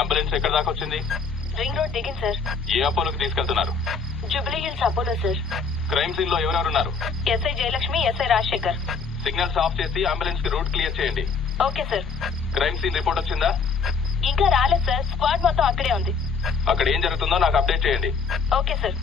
Ambulance ఎక్కడ దాకా వచ్చింది? రింగ్ రోడ్ దిగింది సార్. ఏ అపోలోకి తీసుకెళ్తున్నారు? Jubilee Hills Apollo sir. Crime scene లో ఎవరెవరున్నారు? SI Jayalakshmi, SI Rajasekhar. Signals off చేసి అంబులెన్స్ కి రూట్ క్లియర్ చేయండి. Okay sir. Crime scene report వచ్చిందా? ఇంకా రాలేదు సార్. స్క్వాడ్ మొత్తం అక్కడే ఉంది. అక్కడ ఏం జరుగుతుందో నాకు అప్డేట్ చేయండి. Okay sir.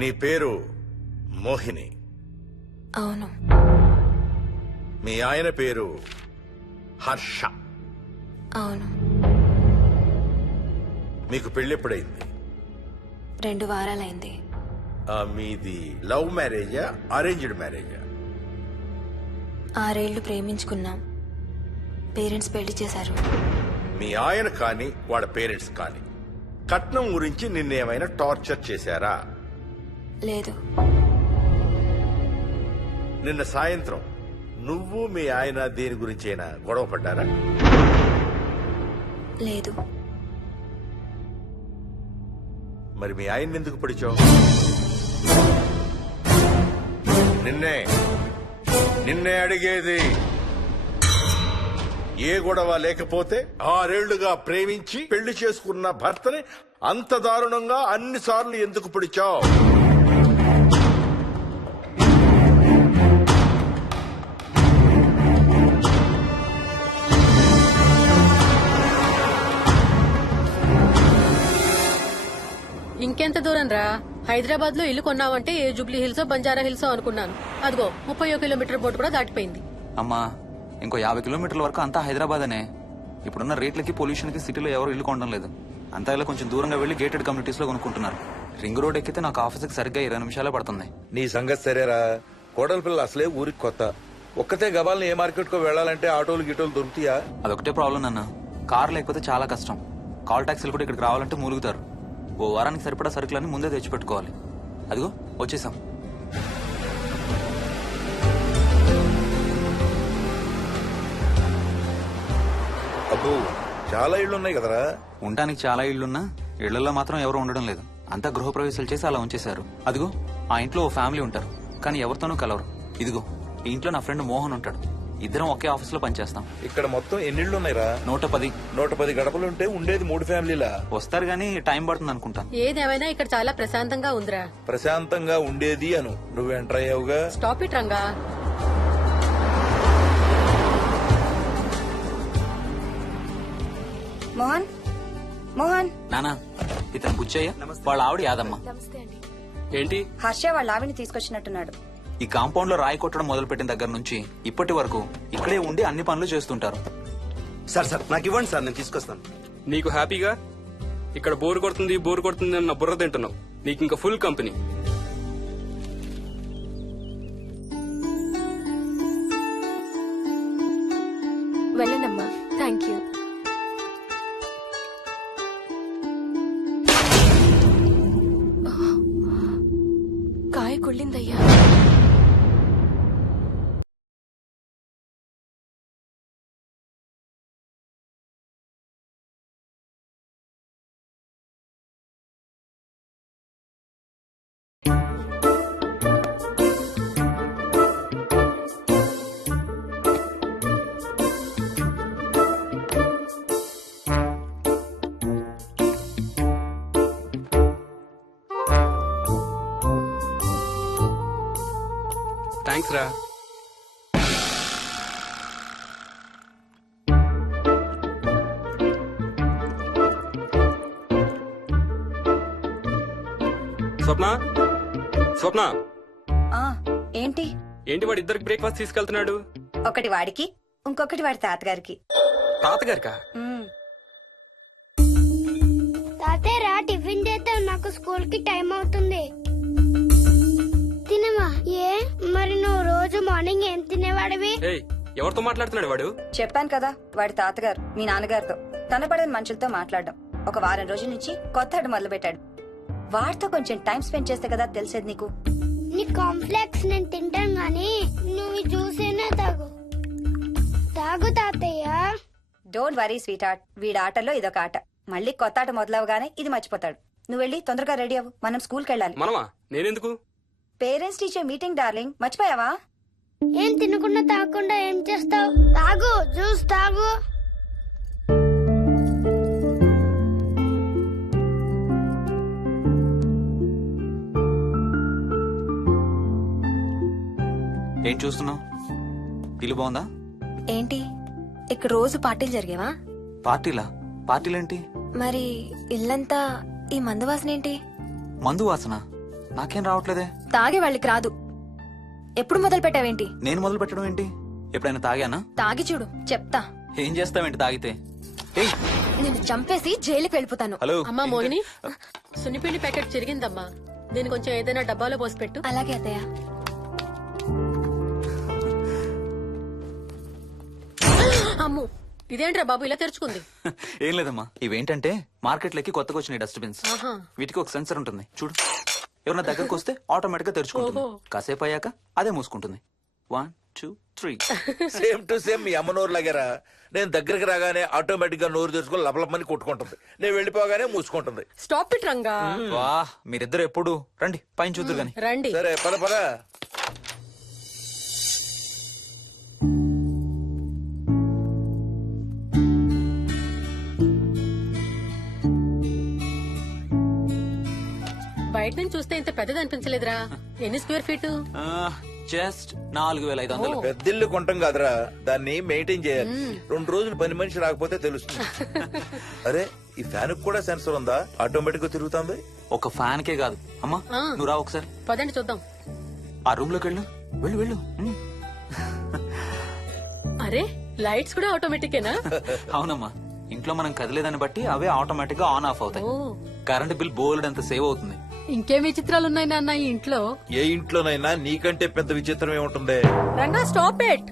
నీ పేరు మోహిని? అవును. మీ ఆయన పేరు హర్ష? అవును. మీకు పెళ్ళెప్పుడైంది? 2 వారాలైంది. మీది లవ్ మ్యారేజా అరేంజ్డ్ మ్యారేజా? 6 ఏళ్లు ప్రేమించుకున్నాం. పేరెంట్స్ పెళ్లి చేశారు. మీ ఆయన కానీ వాళ్ళ పేరెంట్స్ కానీ కట్నం గురించి నిన్నేమైనా టార్చర్ చేశారా? లేదు. నిన్న సాయంత్రం నువ్వు మీ ఆయన దేని గురించైనా గొడవ పడ్డారా? లేదు. మరి మీ ఆయన ఎందుకు పిడిచావు? నిన్నే అడిగేది. ఏ గొడవ లేకపోతే 6 ఏళ్లుగా ప్రేమించి పెళ్లి చేసుకున్న భర్తని అంత దారుణంగా అన్నిసార్లు ఎందుకు పిడిచావు? ఎంత దూరం రా? హైదరాబాద్ లో ఇల్లు కొన్నావంటే ఏ జూబ్లీ హిల్స్ బంజారా హిల్స్ అనుకున్నాను. అదిగో 31 కిలోమీటర్ బోర్డు కూడా దాటిపోయింది. అమ్మా ఇంకో 50 కిలోమీటర్ల వరకు అంతా హైదరాబాద్ అనే. ఇప్పుడున్న రేట్లకి పొల్యూషన్ కి సిటీలో ఎవరు ఇల్లు కొనడం లేదు. అంతా ఇలా కొంచెం దూరంగా వెళ్లి గేటెడ్ కమ్యూనిటీస్ లో కొనుక్కుంటున్నారు. రింగ్ రోడ్ ఎక్కితే నాకు ఆఫీస్కి సరిగ్గా 20 నిమిషాలే పడుతుంది. నీ సంగతి సరేరా, కోడల పిల్ల అసలే ఊరికి కొత్త. ఒక్కతే గబాల్ని ఏ మార్కెట్ కో వెళ్ళాలంటే ఆటోలు గిటోలు దొరుకుతాయా? అదొకటే ప్రాబ్లం నాన్న, కార్ లేకపోతే చాలా కష్టం. కాల్ టాక్సీలు కూడా ఇక్కడికి రావాలంటే మూలుగుతారు. ఓ వారానికి సరిపడా సరుకులన్నీ ముందే తెచ్చిపెట్టుకోవాలి. అదిగో వచ్చేసాం. అబ్బో చాలా ఇళ్ళు ఉన్నాయి కదరా. ఉండటానికి చాలా ఇళ్లున్నా ఇళ్లలో మాత్రం ఎవరు ఉండడం లేదు. అంతా గృహప్రవేశాలు చేసి అలా ఉంచేశారు. అదిగో ఆ ఇంట్లో ఓ ఫ్యామిలీ ఉంటారు, కానీ ఎవరితోనూ కలవరు. ఇదిగో ఈ ఇంట్లో నా ఫ్రెండ్ మోహన్ ఉంటాడు. ఇద్దరం ఒకే ఆఫీస్ లో పనిచేస్తాం. ఇక్కడ మొత్తం ఎన్ని ఇళ్ళు ఉన్నాయిరా? 110. 110 గడపలుంటే ఉండేది 3 ఫ్యామిలీలా. వస్తారు గానీ టైం పడుతుంది అనుకుంటా. ఏదేమైనా ఇక్కడ చాలా ప్రశాంతంగా ఉందిరా. ప్రశాంతంగా ఉండేది అను, నువ్వు ఎంటర్ అయ్యావుగా. Stop it Ranga. మోహన్ మోహన్ నానా ఇతను బుచ్చయ్య, వాళ్ళ ఆవిడ యాదమ్మ. ఏంటి? హర్ష వాళ్ళ ఆవిని తీసుకొచ్చినట్టున్నాడు. ఈ కాంపౌండ్ లో రాయి కొట్టడం మొదలుపెట్టిన దగ్గర నుంచి ఇప్పటి వరకు ఇక్కడే ఉండి అన్ని పనులు చేస్తుంటారు. సార్ నాకు ఇవ్వండి సార్, నేను తీసుకొస్తాను. నీకు హ్యాపీగా ఇక్కడ బోర్ కొడుతుంది అన్న బుర్ర తింటున్నావు. నీకు ఇంకా ఫుల్ కంపెనీ. వెళ్ళండమ్మా. Thank you. కాయ కుళ్ళిందయ్యా. థ్యాంక్స్ రా. స్వప్న ఆ ఏంటి? ఏంటి వాడు ఇద్దరికి బ్రేక్ఫాస్ట్ తీసుకెళ్తున్నాడు? ఒకటి వాడికి, ఇంకొకటి వాడి తాతగారికి. తాతగారికా? ఉమ్, తాతయ్యరా టిఫిన్ చేస్తే నాకు స్కూల్ కి టైం అవుతుంది. తినమా? ఏ మరి నువ్వు రోజు మార్నింగ్ ఏం తినేవాడివి? ఏయ్, ఎవరితో మాట్లాడుతున్నాడు వాడు? చెప్పాను కదా వాడి తాతగారు మీ నాన్నగారితో కనపడని మనుషులతో మాట్లాడడం. ఒక వారం రోజుల నుంచి కొత్త ఆట మొదలు పెట్టాడు. వాడితో కొంచెం టైం స్పెండ్ చేస్తే కదా తెలిసేది నీకు. నీ కాంప్లెక్స్ నేను తింటాను గాని నువ్వు జ్యూసేనే తాగు. తాగు తాతయ్య. డోంట్ వరీ స్వీట్ హార్ట్, వీడి ఆటల్లో ఇదొక ఆట. మళ్ళీ కొత్త ఆట మొదలవగానే ఇది మర్చిపోతాడు. నువ్వు వెళ్ళి తొందరగా రెడీ అవ్వు, మనం స్కూల్కి వెళ్ళాలి. మనమా? నేనెందుకు? పేరెంట్స్ టీచర్ మీటింగ్ డార్లింగ్, మర్చిపోయావా? ఏం తినకుండా తాగకుండా ఏం చేస్తావు? తాగు, జ్యూస్ తాగు. ఏం చూస్తున్నావు? ఇల్లు బాగుందా? ఏంటి ఇక్కడ రోజు పార్టీలు జరిగేవా? పార్టీలేంటి? మరి ఇల్లంతా ఈ మందు వాసన ఏంటి? మందు వాసన నాకేం రావట్లేదే. తాగే వాళ్ళకి రాదు. ఎప్పుడు మొదలు పెట్టావేంటి? నేను మొదలు పెట్టడం ఏంటి? ఎప్పుడైనా తాగానా? తాగి చూడు, చెప్తా. ఏం చేస్తావేంటి తాగితే? ఏయ్, నేను చంపేసి జైలుకి వెళ్ళిపోతాను. హలో అమ్మా మోహిని, సున్నిపిండి ప్యాకెట్ చిరిగిందమ్మా. దీని కొంచెం ఏదైనా డబ్బాలో పోసి పెట్టు. అలాగే అత్తయ్య. అమ్ము, ఇదేంట్రా బాబు ఇలా తెరుచుకుంది? ఏం లేదమ్మా, ఇవేంటంటే మార్కెట్లోకి కొత్తగా వచ్చిన డస్ట్బిన్స్. ఆహా. వీటికి ఒక సెన్సర్ ఉంటుంది చూడు. ఎవరైనా దగ్గరకు వస్తే ఆటోమేటిక్ గా తెరుచుకుంటుంది. ఓహో. కాసేపు అయ్యాక అదే మూసుకుంటుంది. 1 2 3. సేమ్ టు సేమ్ మీ అమ్మ నోరు లాగారా. నేను దగ్గరికి రాగానే ఆటోమేటిక్ గా నోరు తెరుచుకొని లపలపని కొట్టుకుంటుంది. నేను వెళ్ళిపోగానే మూసుకుంటుంది. Stop it Ranga. వా, మీరిద్దరు ఎప్పుడు రండి పైన చూద్దరు గాని. రండి. సరే పద పద. బయట నుంచి చూస్తే ఇంత పెద్దది అనిపించలేదురా. ఎన్ని స్క్వేర్ ఫీట్? జస్ట్ 4500. పెద్దిల్లు కొంటాం కాదురా, దాన్ని మెయింటైన్ చేయాలి. 2 రోజులు పని మనిషి రాకపోతే తెలుస్తుంది. అరే ఈ ఫ్యాన్ కూడా సెన్సర్ ఉందా? ఆటోమేటిక్ గా తిరుగుతుంది. ఒక ఫ్యాన్ కే కాదు. అమ్మా ఆ. నువ్వు రా ఒకసారి పదండి చూద్దాం. ఆ రూమ్ లోకి వెళ్ళు. వెళ్ళు వెళ్ళు. అరే లైట్స్ కూడా ఆటోమేటికేనా? అవునమ్మా, ఇంట్లో మనం కదిలేదాన్ని బట్టి అవే ఆటోమేటిక్ గా ఆన్ ఆఫ్ అవుతాయి. ఓ కరెంట్ బిల్ బోల్డ్ అంత సేవ్ అవుతుంది. ఇంకేమి చిత్రాలు ఉన్నాయి నాన్న ఈ ఇంట్లో? ఏ ఇంట్లోనైనా నీకంటే పెద్ద విచిత్రం ఏముంటుంది? Ranga stop it.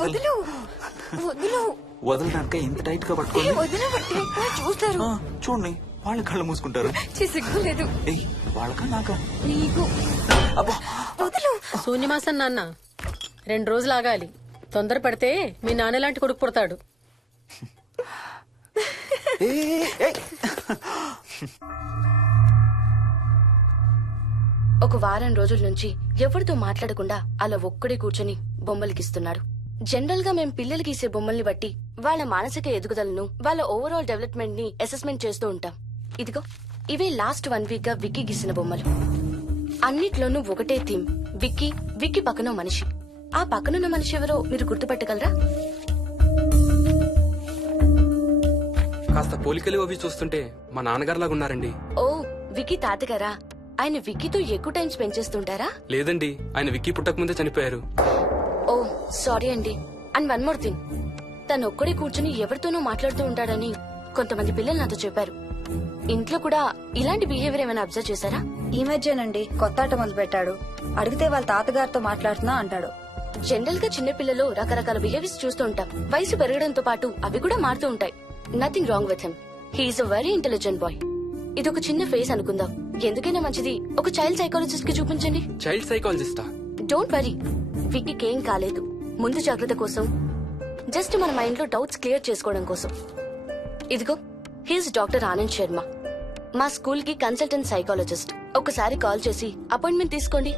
వదులు వదులు వదలడానిక ఇంత టైట్ గా పట్టుకోండి. వదిన చూస్తారు. చూడండి, వాళ్ళ కళ్ళు మూసుకుంటారు. సిగ్గులేదు ఏయ్, వాళ్ళకా నాకా? నీకు. అబ్బా, వదులు. శూన్యమాసం నాన్న 2 రోజులు ఆగాలి. తొందర పడితే మీ నాన్న లాంటి కొడుకు పుడతాడు. ఏయ్, ఏయ్. ఒక వారం రోజుల నుంచి ఎవరితో మాట్లాడకుండా అలా ఒక్కడే కూర్చొని బొమ్మలు గీస్తున్నాడు. జనరల్ గా మేం పిల్లలు గీసే బొమ్మల్ని బట్టి వాళ్ళ మానసిక ఎదుగుదలను, వాళ్ళ ఓవరాల్ డెవలప్మెంట్ ని అసెస్మెంట్ చేస్తూ ఉంటాం. ఇదిగో ఇవే లాస్ట్ 1 వీక్ గా విక్కీ గీసిన బొమ్మలు. అన్నిట్లోనూ ఒకటే థీమ్, విక్కీ, విక్కీ పక్కన మనిషి. ఆ పక్కనున్న మనిషి ఎవరో మీరు గుర్తుపట్టగలరా? కాస్త పోలికలు అవి చూస్తుంటే మా నాన్నగారులాగా ఉన్నారండి. ఓ, విక్కీ తాతగారా? ఆయన విక్కీతో ఎక్కువ టైం స్పెండ్ చేస్తుంటారా? లేదండి, ఆయన విక్కీ పుట్టక ముందే చనిపోయారు. ఓ సారీ అండి. అండ్ 1 మోర్ థింగ్, తను ఒక్కడే కూర్చుని ఎవరితోనూ మాట్లాడుతూ ఉంటాడని కొంతమంది పిల్లలు నాతో చెప్పారు. ఇంట్లో కూడా ఇలాంటి బిహేవియర్ ఏమైనా అబ్జర్వ్ చేశారా? ఈ మధ్యనండి కొత్త ఆట మొదలు పెట్టాడు. అడిగితే వాళ్ళ తాతగారితో మాట్లాడుతున్నా అంటాడు. జనరల్ గా చిన్న పిల్లలు రకరకాల బిహేవియర్స్ చూస్తూ ఉంటాం. వయసు పెరగడంతో పాటు అవి కూడా మారుతూ ఉంటాయి. Nothing wrong with him. He's a very intelligent boy. ఇదొక చిన్న ఫేస్ అనుకుందాం. ఎందుకైనా మంచిది ఒక చైల్డ్ సైకాలజిస్ట్ కి చూపించండి. చైల్డ్ సైకాలజిస్టా? డోంట్ వరీ, విక్కీకి ఏం కాలేదు. ముందు జాగ్రత్త కోసం, జస్ట్ మన మైండ్ లో డౌట్స్ క్లియర్ చేసుకోవడం కోసం. ఇదిగో, హీస్ డాక్టర్ ఆనంద్ శర్మ, మా స్కూల్ కి కన్సల్టెంట్ సైకాలజిస్ట్. ఒకసారి కాల్ చేసి అపాయింట్మెంట్ తీసుకోండి.